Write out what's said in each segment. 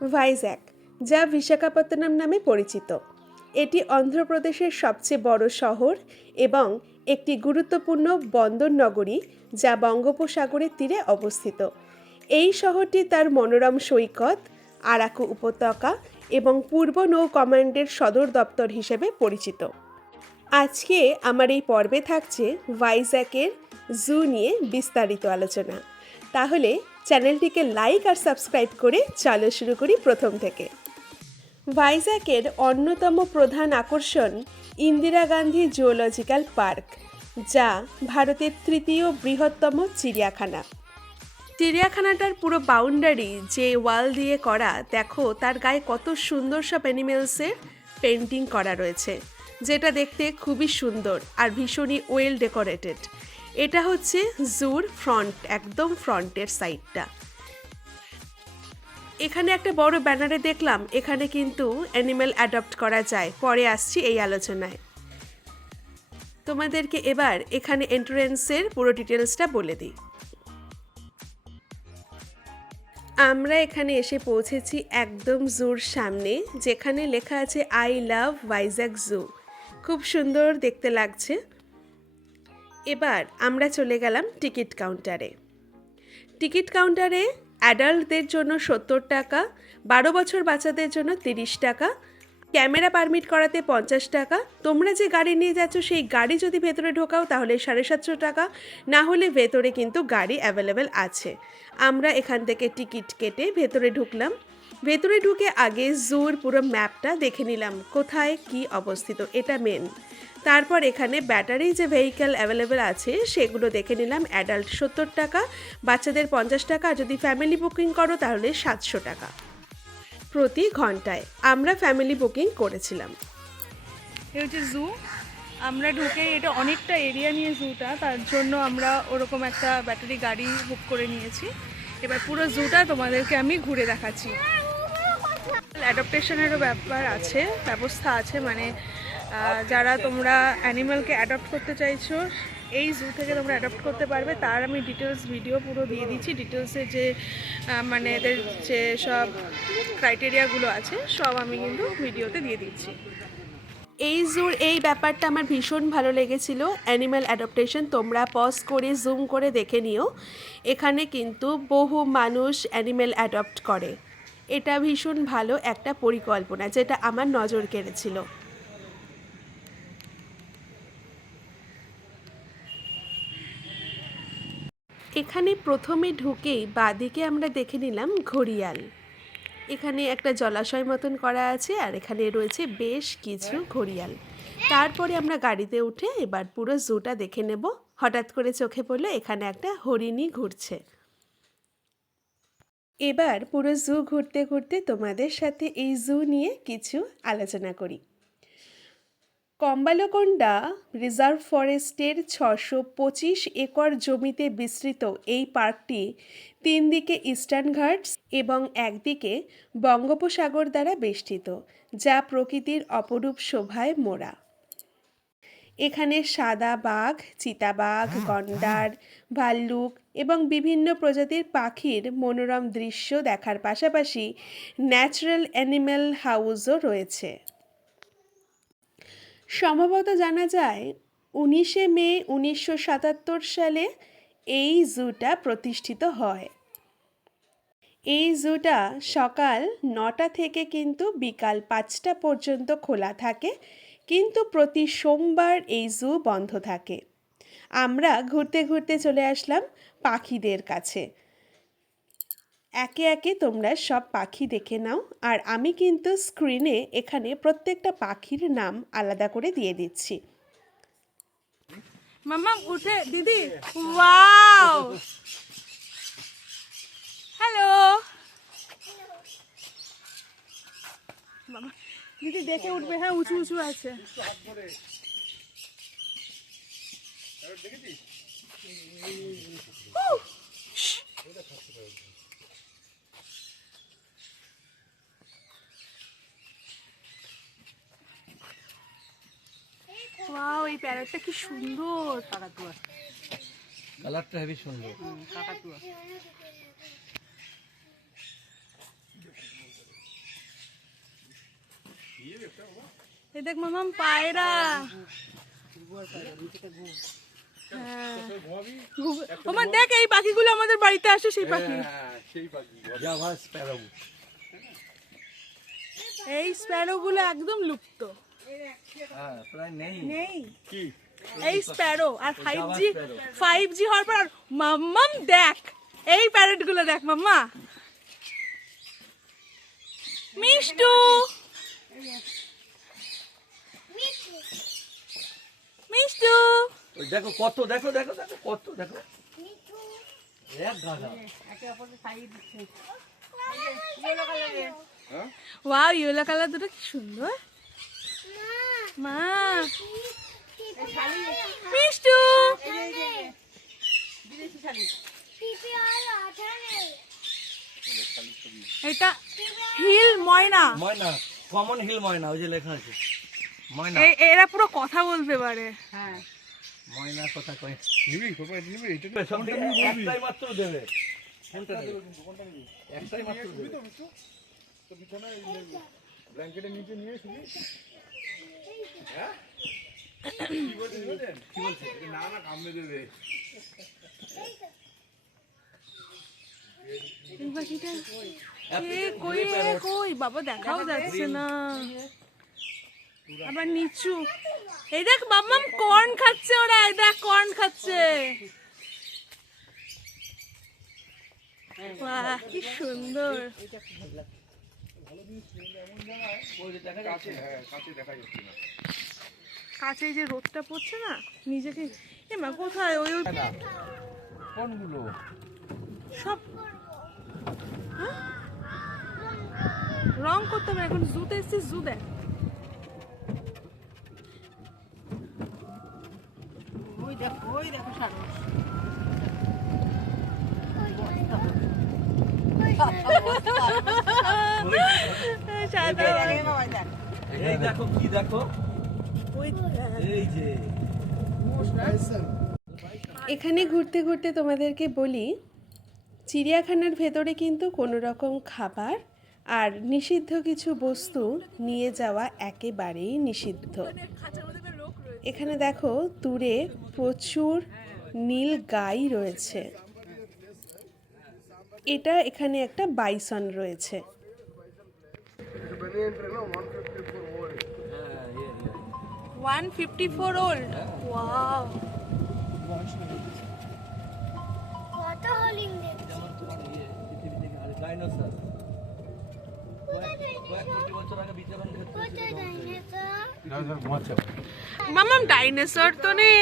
ভাইজ্যাক, যা বিশাখাপত্তনম নামে পরিচিত। এটি অন্ধ্রপ্রদেশের সবচেয়ে বড় শহর এবং একটি গুরুত্বপূর্ণ বন্দর নগরী যা বঙ্গোপসাগরের তীরে অবস্থিত। এই শহরটি তার মনোরম সৈকত, আরাকু উপত্যকা এবং পূর্ব নৌ কমান্ডের সদর দপ্তর হিসেবে পরিচিত। আজকে আমার এই পর্বে থাকছে ভাইজ্যাকের জু নিয়ে বিস্তারিত আলোচনা। তাহলে চ্যানেলটিকে লাইক আর সাবস্ক্রাইব করে চলো শুরু করি প্রথম থেকে। ভাইজ্যাকের অন্যতম প্রধান আকর্ষণ ইন্দিরা গান্ধী জুওলজিক্যাল পার্ক, যা ভারতের তৃতীয় বৃহত্তম চিড়িয়াখানা। চিড়িয়াখানাটার পুরো বাউন্ডারি যে ওয়াল দিয়ে করা, দেখো তার গায়ে কত সুন্দর সব অ্যানিমেলসের পেন্টিং করা রয়েছে, যেটা দেখতে খুবই সুন্দর আর ভীষণই ওয়েল ডেকোরেটেড। এটা হচ্ছে জুর ফ্রন্ট, একদম ফ্রন্টের সাইডটা। এখানে একটা বড় ব্যানারে দেখলাম এখানে কিন্তু অ্যানিমেল অ্যাডপ্ট করা যায়, পরে আসছি এই আলোচনায়। তোমাদেরকে এবার এখানে এন্ট্রান্সের পুরো ডিটেলসটা বলে দিই। আমরা এখানে এসে পৌঁছেছি একদম জুর সামনে, যেখানে লেখা আছে আই লাভ ভাইজ্যাক জু। খুব সুন্দর দেখতে লাগছে। এবার আমরা চলে গেলাম টিকিট কাউন্টারে। টিকিট কাউন্টারে অ্যাডাল্টদের জন্য 70 টাকা, 12 বছর বাচ্চাদের জন্য 30 টাকা, ক্যামেরা পারমিট করাতে 50 টাকা। তোমরা যে গাড়ি নিয়ে যাচ্ছ সেই গাড়ি যদি ভেতরে ঢোকাও তাহলে 750 টাকা, না হলে ভেতরে কিন্তু গাড়ি অ্যাভেলেবেল আছে। আমরা এখান থেকে টিকিট কেটে ভেতরে ঢুকলাম। ভেতরে ঢুকে আগে জুর পুরো ম্যাপটা দেখে নিলাম, কোথায় কি অবস্থিত, এটা মেন। তারপর এখানে ব্যাটারি যে ভেহিক্যাল অ্যাভেলেবেল আছে সেগুলো দেখে নিলাম। অ্যাডাল্ট 70 টাকা, বাচ্চাদের 50 টাকা, আর যদি ফ্যামিলি বুকিং করো তাহলে 700 টাকা প্রতি ঘন্টায়। আমরা ফ্যামিলি বুকিং করেছিলাম। এ হচ্ছে জু। আমরা ঢুকে, এটা অনেকটা এরিয়া নিয়ে জুটা, তার জন্য আমরা ওরকম একটা ব্যাটারি গাড়ি বুক করে নিয়েছি। এবার পুরো জুটা তোমাদেরকে আমি ঘুরে দেখাচ্ছি। অ্যাডপ্টেশনেরও ব্যাপার আছে, ব্যবস্থা আছে, মানে যারা তোমরা অ্যানিম্যালকে অ্যাডপ্ট করতে চাইছো এই জু থেকে তোমরা অ্যাডপ্ট করতে পারবে। তার আমি ডিটেলস ভিডিও পুরো দিয়ে দিচ্ছি। ডিটেলসে যে মানে এদের যে সব ক্রাইটেরিয়াগুলো আছে সব আমি কিন্তু ভিডিওতে দিয়ে দিচ্ছি। এই জুর এই ব্যাপারটা আমার ভীষণ ভালো লেগেছিল, অ্যানিম্যাল অ্যাডপ্টেশন। তোমরা পজ করে জুম করে দেখে নিও, এখানে কিন্তু বহু মানুষ অ্যানিম্যাল অ্যাডপ্ট করে। এটা ভীষণ ভালো একটা পরিকল্পনা, যেটা আমার নজর কেড়েছিল। এখানে প্রথমে ঢুকেই বাঁদিকে আমরা দেখে নিলাম ঘড়িয়াল। এখানে একটা জলাশয় মতন করা আছে আর এখানে রয়েছে বেশ কিছু ঘড়িয়াল। তারপরে আমরা গাড়িতে উঠে এবার পুরো জুটা দেখে নেব। হঠাৎ করে চোখে পড়লো এখানে একটা হরিণী ঘুরছে। এবার পুরো জু ঘুরতে ঘুরতে তোমাদের সাথে এই জু নিয়ে কিছু আলোচনা করি। কম্বালকোন্ডা রিজার্ভ ফরেস্টের 625 একর জমিতে বিস্তৃত এই পার্কটি 3 দিকে ইস্টার্ন ঘাটস এবং একদিকে বঙ্গোপসাগর দ্বারা বেষ্টিত, যা প্রকৃতির অপরূপ শোভায় মোড়া। এখানে সাদা বাঘ, চিতাবাঘ, গন্ডার, ভাল্লুক এবং বিভিন্ন প্রজাতির পাখির মনোরম দৃশ্য দেখার পাশাপাশি ন্যাচারাল অ্যানিম্যাল হাউসও রয়েছে। সম্ভবত জানা যায় 19শে মে 1977 সালে এই জুটা প্রতিষ্ঠিত হয়। এই জুটা সকাল 9টা থেকে কিন্তু বিকাল 5টা পর্যন্ত খোলা থাকে, কিন্তু প্রতি সোমবার এই জু বন্ধ থাকে। আমরা ঘুরতে ঘুরতে চলে আসলাম পাখিদের কাছে। একে একে তোমরা সব পাখি দেখে নাও, আর আমি কিন্তু স্ক্রিনে এখানে প্রত্যেকটা পাখির নাম আলাদা করে দিয়ে দিচ্ছি। মাম্মা উঠে, দিদি ওয়াও, হ্যালো বাবা, দিদি দেখে উঠবে। হ্যাঁ, উঁচু উঁচু আছে। ওয়াও, এই প্যারটটা কি সুন্দর। কাকাতুয়া, কালারটা হেবি সুন্দর। কাকাতুয়া। এই দেখ মামাম পায়রা। হ্যাঁ মামা দেখ এই পাখিগুলো আমাদের বাড়িতে আসে, সেই পাখি। Java Sparrow. এই স্প্যারো গুলো একদম লুপ্ত, হ্যাঁ প্রায় নেই। নেই কি এই স্প্যারো। আর 5G হওয়ার পর মাম্মাম দেখ এই প্যারেট গুলো দেখ মাম্মা। মিষ্টু মিষ্টু ওই দেখো কত, দেখো দেখো দেখো কত, দেখো এক গাধা। ওয়াও ইয়েলো কালার দুটো কি সুন্দর। মা মিষ্টু এটা হিল ময়না। ময়না, কমন হিল ময়না, ওই যে লেখা আছে ময়না। এরা পুরো কথা বলতে পারে। হ্যাঁ ময়না কথা কয়। একটাই মাত্র দেবে। কোনটা দেবে? একটাই মাত্র দেবে। ব্ল্যাঙ্কেটের নিচে নিয়ে শুনি কি বলছে? না না কামড়ে দেবে। এই পাখিটা কই রে কই বাবা, দেখাও যাচ্ছে না। আবার নিচু, এই দেখ মাম্মাম কর্ন খাচ্ছে ওরা, এই দেখ কর্ন খাচ্ছে। বাহ কি সুন্দর। কাছে এই যে রোদটা পড়ছে না, নিজেকে এ মা কোথায় ওই কোনগুলো? সব হ্যাঁ? রং করতে হবে এখন। জুতে এসছিস, জু দেখ। ওই দেখো সারস। সাদা এই দেখো কি দেখো, এই যে এখানে ঘুরতে ঘুরতে তোমাদেরকে বলি, চিড়িয়াখানার ভেতরে কিন্তু কোনো রকম খাবার আর নিষিদ্ধ কিছু বস্তু নিয়ে যাওয়া একেবারেই নিষিদ্ধ। এখানে দেখো দূরে প্রচুর নীল গাই রয়েছে। এটা এখানে একটা বাইসন রয়েছে। 154 old. Wow. কত হলিং দেখছি। যেমন তোমার পৃথিবী থেকে ডাইনোসর কয়েক কোটি বছর আগে বিচরণ ক্ষেত্রে কোথায় ডাইনোসর? মামাম ডাইনোসর তো নে।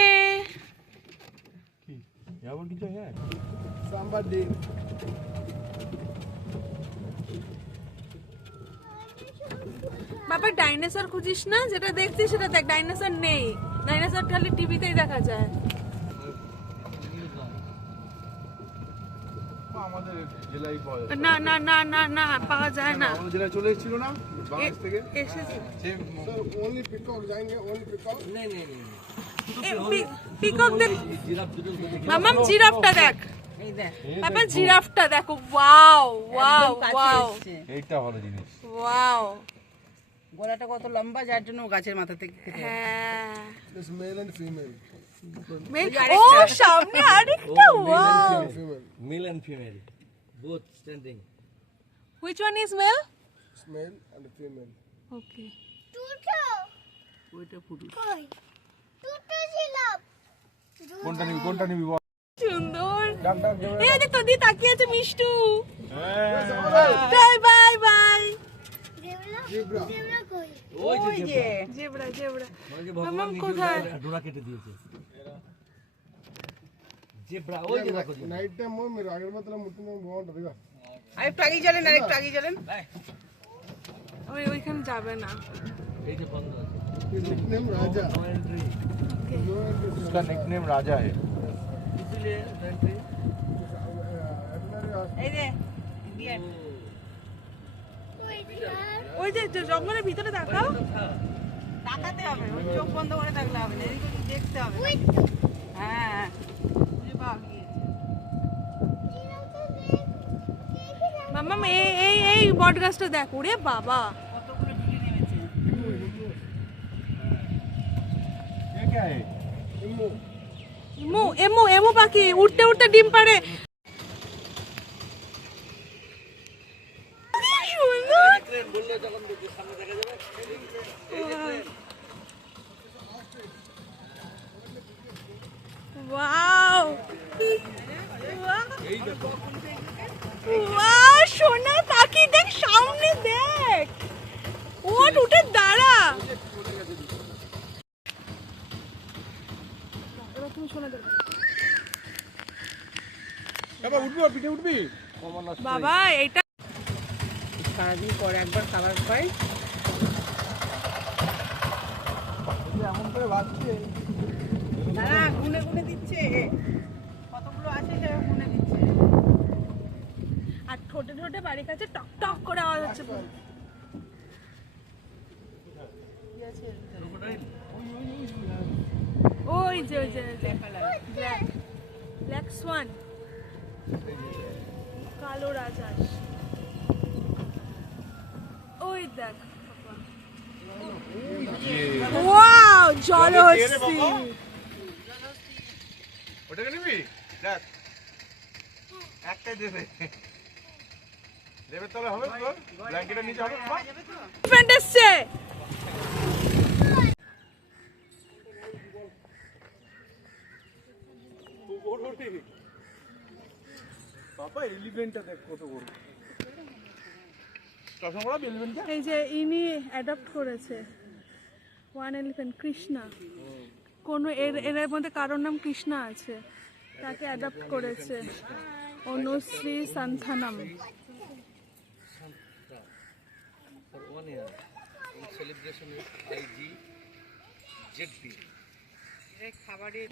এমন কিছু হ্যাঁ বাবা ডাইনোসর খুঁজিস না, যেটা দেখছিস সেটা দেখ। ডাইনোসর নেই, ডাইনোসর খালি টিভিতেই দেখা যায়। আমাদের জেলায় পাওয়া যায়। না না না না না পাওয়া যায় না। আমাদের জেলায় চলে এসেছিল না বাংলাদেশ থেকে। এসেছে ओनली पिकॉक जाएंगे ओनली पिकॉक নেই নেই নেই পিকক দেখ জিরাফ দুটো দেখে মামাম, জিরাফটা দেখ। এই দেখ বাবা জিরাফটা দেখো। ওয়াও ওয়াও ওয়াও এইটা ভালো জিনিস। ওয়াও। গলাটা কত লম্বা, যার জন্য ও গাছের মাথা থেকে খেতে হয়। হ্যাঁ দিস মেল এন্ড ফিমেল ও সামনে আরেকটা। Wow. Male and female both standing. Which one is male? Male and female. Okay. দুটো ওইটা পুরুষ। কই? দুটো জিরাফ। কোনটা নিবি বল। সুন্দর। ডাক ডাক দেবে। এই যে তোদি তাকিয়ে আছে Mishtu. Bye bye bye. Zebra zebra কই? ওই যে ওই যে জেব্রা জেব্রা। ওই যে ভগবান মামাম নিজে কোথায়? ডোরা কেটে দিয়েছে। জেব্রা ওই যে দেখো জেব্রা। নাইট টাইম মেরে আগের মাত্রা মুট্টু में బాగుంటది আরেকটু আগে চলেন, আরেকটু আগে চলেন। ওই ওইখানে যাবে না। এই যে বন্ধ আছে निकनेम राजा नो एंट्री उसका निकनेम राजा है इसलिए एंट्री এই যে ইন্ডিয়ান। কই জিরাফ? ওই যে জঙ্গলের ভিতরে তাকাও। তাকাতে হবে, ওই চোখ বন্ধ করে থাকলে হবে না, এদিক ওদিক দেখতে হবে। ওই তো হ্যাঁ বুঝে পাওয়া গিয়েছে। জিরাফটা দেখ। মামাম এই এই এই বট গাছটা দেখ। ওরে বাবা কতগুলো ঝুলি নেমেছে। क्या है? এমু এমু এমু পাখি উঠতে উঠতে ডিম পারে। বললে যখন সামনে দেখা যাবে ওয়াও ওয়াও সোনা পাখি দেখ সামনে দেখ ওট উঠে দাঁড়া এবার তুমি সোনা দেবে বাবা উঠবি পিঠে উঠবি বাবা এটা সারাদিন পরে একবার খাবার পাই। এমন করে ভাবছে না গুনে গুনে দিচ্ছে, কতগুলো আছে সে গুনে দিচ্ছে। আর ঠোঁটে ঠোঁটে বাড়ির কাছে টক টক করে আওয়াজ হচ্ছে ওই যে ব্ল্যাক সোয়ান কালো রাজহাঁস ওই দেখ ওয়াও জলহস্তি ওটাকে নিবি দেখ একটাই দেবে দেবে তাহলে হবে তোর ব্ল্যাঙ্কেটের নিচে হবে বাবা ফ্রেন্ড এসছে বাবা এলিফ্যান্টটা দেখ কত বড় চশমা পরা এলিফ্যান্টটা এই যে ইনি অ্যাডপ্ট করেছে ওয়ান এলিফ্যান্ট কৃষ্ণা কোন এর মধ্যে কারোর নাম কৃষ্ণা আছে তাকে অ্যাডপ্ট করেছে Anushree Santhanam for 1 year in celebration with IGZB. খাবারের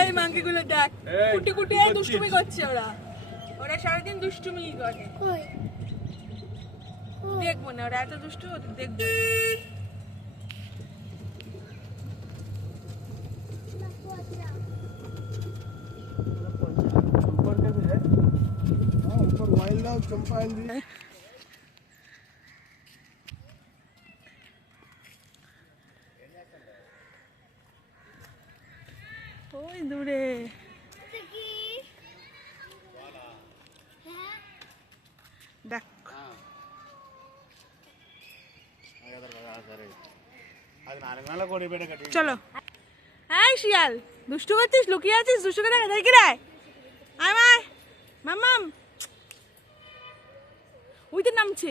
এই মাঙ্কিগুলো দেখ কুটি কুটি দুষ্টুমি করছে ওরা ওরা সারাদিন দুষ্টুমি করে কই দেখবো না ওরা এত দুষ্টু ওদের দেখবো ऊपर वाइल्ड लाइफ चंपांजी ওই দূরে কি হ্যাঁ দেখ চলো এই শিয়াল দুষ্টু করছিস লুকিয়ে আছিস দুষ্টু করে দেখি রে আয় মায় মামাম ওই তো নামছে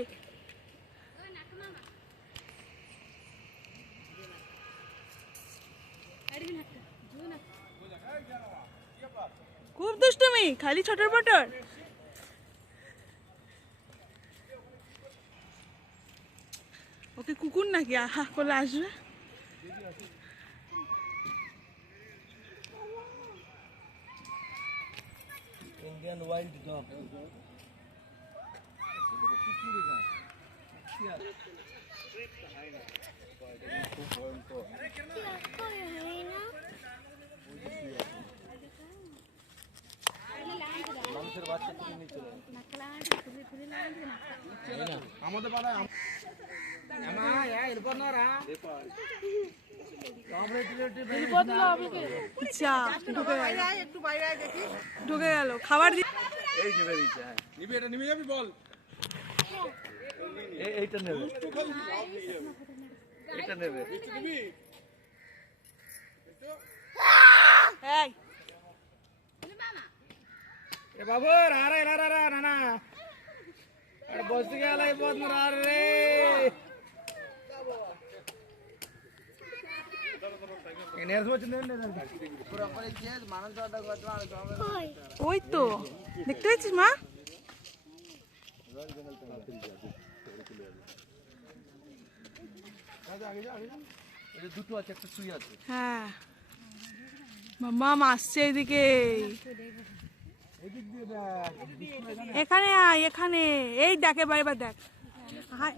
খুব দুষ্টুমি খালি ছটর পটর ওকে কুকুর নাকি আহা করে আসবে Indian wild dog. কই হয় না মানুষের বাচ্চা থেকে নিয়ে চলে আমাদের পাড়ায় যা ঢুকে গেল একটু বাইরে আয় দেখি। ঢুকে গেল খাবার দি এই যে বেরিয়েছে হ্যাঁ নিবি এটা নিবি যাবি বল এইটা নেবে এটা নেবে এই ए बाबू रा रे रा रा रा ना ना अरे बस गया ला बहुत रा रे एनर्जी వచ్చింది কই ওই তো দেখতে পাচ্ছিস মা এই যে দুটো আছে একটা শুয়ে আছে হ্যাঁ মামা আসছে এদিকে এখানে আয় এখানে এই দেখে বাইবার দেখ হাই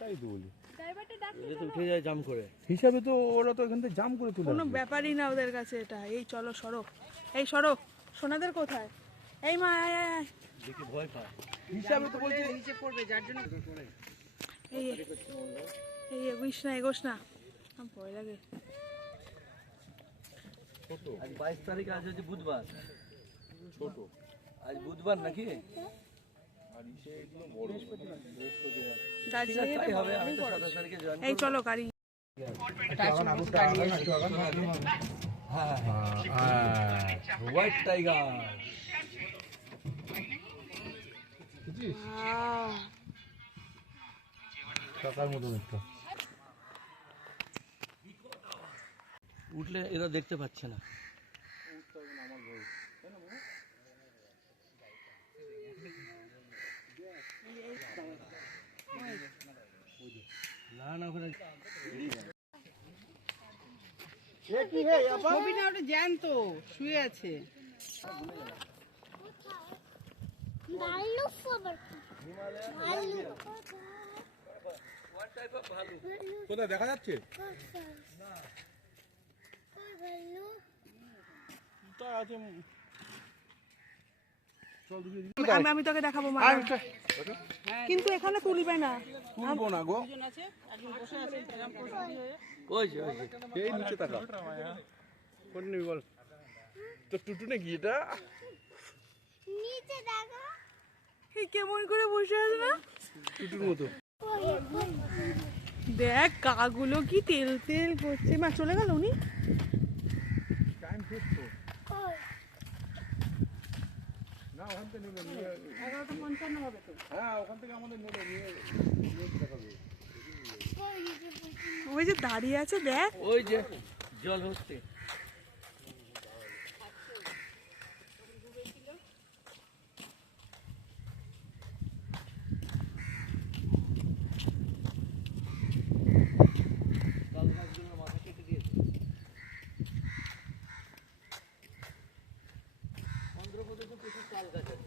তাই তো বলি উঠে যায় জাম করে। হিসাবে তো ওরা তো এখান থেকে জাম করে তুলে কোনো ব্যাপারই না ওদের কাছে এটা। এই চলো সরো, এই সরো। সোনাদের কোথায়? এই মা আয় আয় আয়। দেখি ভয় পায়। হিসাবে তো বলছে নিচে পড়বে যার জন্য এই এই এগোস না, এগোস না, আমার ভয় লাগে। আজ 22 তারিখ, আজ হচ্ছে বুধবার। ছোট আজ বুধবার নাকি? দার্জিলিং তাই হবে, আমি তো 27 তারিখে জয়েন। এই চলো গাড়ি। হ্যাঁ হোয়াইট টাইগার। টাকার মতন একটা উঠলে এরা দেখতে পাচ্ছে না। না না ওখানে কবিটা ওটা জ্যান্ত শুয়ে আছে। ভালো খবর ভালো কোথায় দেখা যাচ্ছে? ভালো তা আছে আমি তোকে দেখাবো মা, কিন্তু এখানে তুলবে না। তুলবো না গো, দুজন আছে, একজন বসে আছে এরকম প্রস্তুতি হয়ে। ওই যে ওই যে এই নিচে তাকা। কোন নিবি বল তো টুটুনে কি এটা? নিচে দেখো এই কেমন করে বসে আছে না? টুটুর মতো। দেখ কাগুলো কি তেল তেল করছে। মা চলে গেল উনি। টাইম শেষ তো। না ওখান থেকে নেবে, 11:55 হবে তো। হ্যাঁ ওখান থেকে আমাদের নেবে, নিয়ে দেখাবে। ওই যে দাঁড়িয়ে আছে দেখ। ওই যে জল হচ্ছে। অন্ধ্রপ্রদেশে প্রচুর তাল গাছ আছে।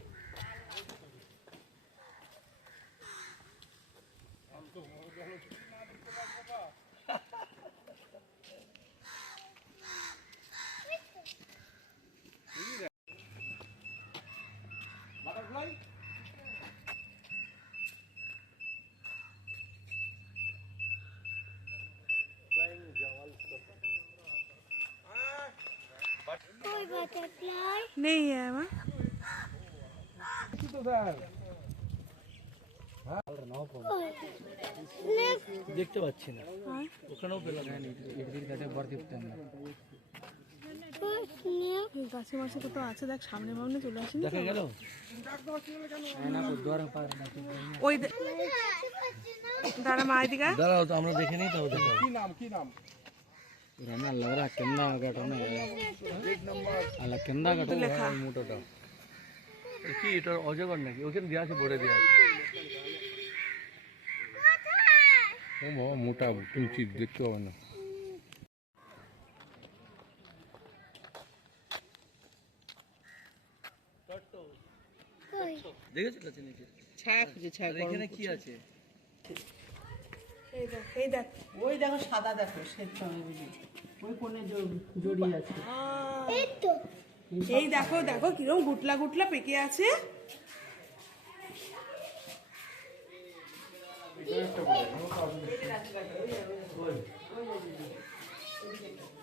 कोई बटरफ्लाई नहीं है মা। দেখতে পাচ্ছি না, ওখানেও পেলাম না। এই গাছে মাছে কোথাও আছে দেখ, সামনে সামনে চলে আসেনি। দেখা গেল ওই দাঁড়া মা এদিকে আয়। দাঁড়াও তো আমরা দেখে নিই, তাও দেখা কি নাম কি নাম? লেখা মোটাটা কি এটা অজগর নাকি? ওখানে দেওয়া আছে, বোর্ডে দেওয়া আছে। ও বাবা মোটা, উচিত দেখতে হবে না। দেখেছো কাছে নিচে? ছায়া খুঁজে ছায়া আর এখানে কি আছে? এই দেখ, এই দেখ। ওই দেখো সাদা দেখো শ্বেত রঙের বুঝি ওই কোণে জড়িয়ে আছে। এই তো এই দেখো দেখো কিরম গুটলা গুটলা পেকে আছে।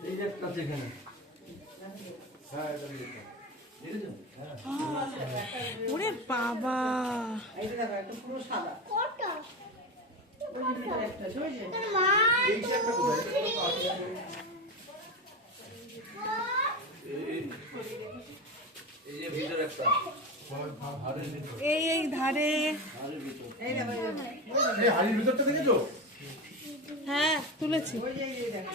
এই যে একটা আছে এখানে। দেখেছো? ওরে বাবা, এই যে দেখো একটা পুরো সাদা। কোটা ওই যে ভিতরে একটা আছে, ওই যে মা এই যে ভিতরে একটা। এই এই ধারে। এই দেখো এই দেখো। এই হাড়ির ভিতরটা দেখেছো? হ্যাঁ তুলেছি। ওই যে এই যে দেখো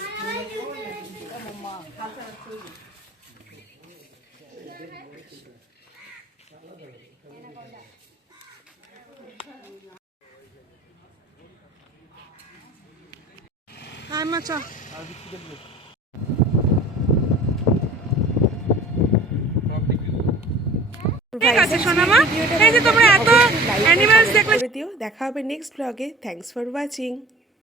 মা কালকে আছে ওই যে। আয় মা চ। ঠিক আছে সোনামা, এই যে তোমরা এত অ্যানিমালস দেখলে করে দিও। দেখা হবে নেক্সট ব্লগে। Thanks for watching.